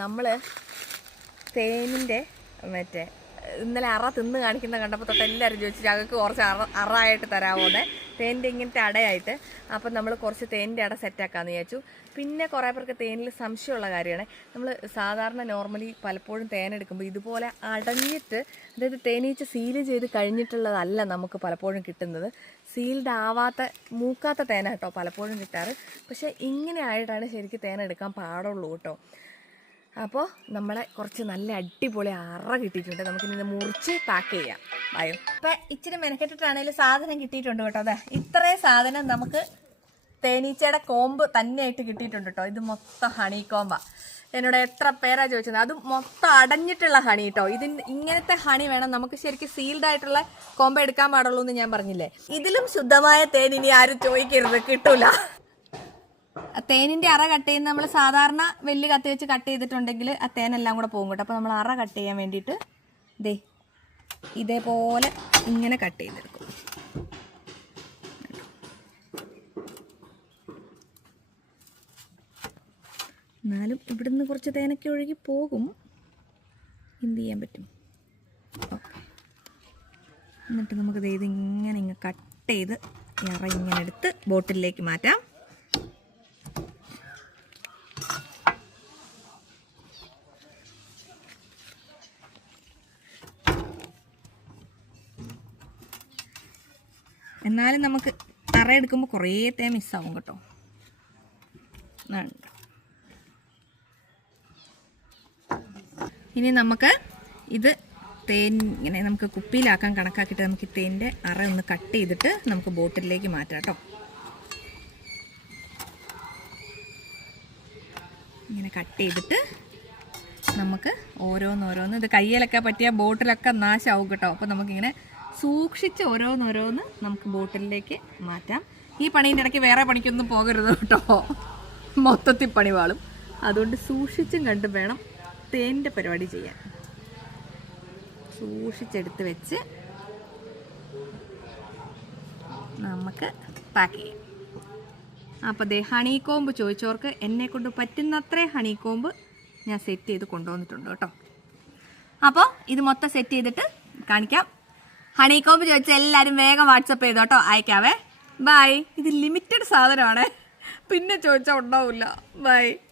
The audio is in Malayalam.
നമ്മൾ തേനിൻ്റെ മറ്റേ ഇന്നലെ അറ തിന്ന് കാണിക്കുന്ന കണ്ടപ്പോൾ തൊട്ട് എല്ലാവരും ചോദിച്ചു ഞങ്ങൾക്ക് കുറച്ച് അറായിട്ട് തരാമോന്നെ തേനിൻ്റെ ഇങ്ങനത്തെ അടയായിട്ട്. അപ്പം നമ്മൾ കുറച്ച് തേനിൻ്റെ അട സെറ്റാക്കാമെന്ന് വിചാരിച്ചു. പിന്നെ കുറേ പേർക്ക് തേനിൽ സംശയമുള്ള കാര്യമാണ്, നമ്മൾ സാധാരണ നോർമലി പലപ്പോഴും തേനെടുക്കുമ്പോൾ ഇതുപോലെ അടഞ്ഞിട്ട്, അതായത് തേനീച്ച സീല് ചെയ്ത് കഴിഞ്ഞിട്ടുള്ളതല്ല നമുക്ക് പലപ്പോഴും കിട്ടുന്നത്. സീൽഡ് ആവാത്ത മൂക്കാത്ത തേന കേട്ടോ പലപ്പോഴും കിട്ടാറ്. പക്ഷേ ഇങ്ങനെ ആയിട്ടാണ് ശരിക്കും തേനെടുക്കാൻ പാടുള്ളൂ കേട്ടോ. അപ്പോൾ നമ്മളെ കുറച്ച് നല്ല അടിപൊളി അറ കിട്ടിയിട്ടുണ്ട്. നമുക്കിനി മുറിച്ച് പാക്ക് ചെയ്യാം. ആയോ ഇപ്പം ഇച്ചിരി മെനക്കെട്ടിട്ടാണെങ്കിലും സാധനം കിട്ടിയിട്ടുണ്ട് കേട്ടോ. അതെ, ഇത്രയും സാധനം നമുക്ക് തേനീച്ചയുടെ കോമ്പ് തന്നെയായിട്ട് കിട്ടിയിട്ടുണ്ട് കേട്ടോ. ഇത് മൊത്തം ഹണി കോമ്പാണ്. എന്നോട് എത്ര പേരാ ചോദിച്ചത്, അത് മൊത്തം അടഞ്ഞിട്ടുള്ള ഹണി കേട്ടോ. ഇങ്ങനത്തെ ഹണി വേണം നമുക്ക് ശരിക്കും സീൽഡ് ആയിട്ടുള്ള കോമ്പ് എടുക്കാൻ പാടുള്ളൂ എന്ന് ഞാൻ പറഞ്ഞില്ലേ. ഇതിലും ശുദ്ധമായ തേൻ ഇനി ആരും ചോദിക്കരുത്, കിട്ടൂല. തേനിൻ്റെ അറ കട്ട് ചെയ്യുന്ന നമ്മൾ സാധാരണ വലിയ കത്തി വെച്ച് കട്ട് ചെയ്തിട്ടുണ്ടെങ്കിൽ ആ തേനെല്ലാം കൂടെ പോകും കേട്ടോ. അപ്പോൾ നമ്മൾ അറ കട്ട് ചെയ്യാൻ വേണ്ടിയിട്ട് ഇതേപോലെ ഇങ്ങനെ കട്ട് ചെയ്തെടുക്കും. എന്നാലും ഇവിടുന്ന് കുറച്ച് തേനൊക്കെ ഒഴുകി പോകും. എന്ത് ചെയ്യാൻ പറ്റും. ഓക്കെ, എന്നിട്ട് നമുക്കിത് ഇതിങ്ങനെ കട്ട് ചെയ്ത് അറ ഇങ്ങനെ എടുത്ത് ബോട്ടിലേക്ക് മാറ്റാം. എന്നാലും നമുക്ക് അറ എടുക്കുമ്പോൾ കുറേ തേൻ മിസ്സാവും കേട്ടോ. ഇനി നമുക്ക് ഇത് തേൻ ഇങ്ങനെ നമുക്ക് കുപ്പിയിലാക്കാൻ കണക്കാക്കിയിട്ട് നമുക്ക് തേൻ്റെ അറ ഒന്ന് കട്ട് ചെയ്തിട്ട് നമുക്ക് ബോട്ടിലേക്ക് മാറ്റാം കേട്ടോ. ഇങ്ങനെ കട്ട് ചെയ്തിട്ട് നമുക്ക് ഓരോന്നോരോന്ന്, ഇത് കയ്യിലൊക്കെ പറ്റിയ ബോട്ടിലൊക്കെ നാശമാവും കേട്ടോ. അപ്പോൾ നമുക്കിങ്ങനെ സൂക്ഷിച്ച് ഓരോന്നോരോന്ന് നമുക്ക് ബോട്ടിലേക്ക് മാറ്റാം. ഈ പണീൻ്റെ ഇടയ്ക്ക് വേറെ പണിക്കൊന്നും പോകരുത് കേട്ടോ, മൊത്തത്തിൽ പണി വാളും. അതുകൊണ്ട് സൂക്ഷിച്ചും കണ്ടും വേണം തേനിൻ്റെ പരിപാടി ചെയ്യാൻ. സൂക്ഷിച്ചെടുത്ത് വെച്ച് നമുക്ക് പാക്ക് ചെയ്യാം. അപ്പോൾ ഹണി കോമ്പ് ചോദിച്ചവർക്ക് എന്നെക്കൊണ്ട് പറ്റുന്നത്രേ ഹണി കോമ്പ് ഞാൻ സെറ്റ് ചെയ്ത് കൊണ്ടുവന്നിട്ടുണ്ട് കേട്ടോ. അപ്പോൾ ഇത് മൊത്തം സെറ്റ് ചെയ്തിട്ട് കാണിക്കാം. ഹണി കോമ്പ് ചോദിച്ച എല്ലാവരും വേഗം വാട്സപ്പ് ചെയ്തോ കേട്ടോ, അയക്കാവേ. ബൈ. ഇത് ലിമിറ്റഡ് സാധനമാണ്, പിന്നെ ചോദിച്ചാൽ ഉണ്ടാവില്ല. ബൈ.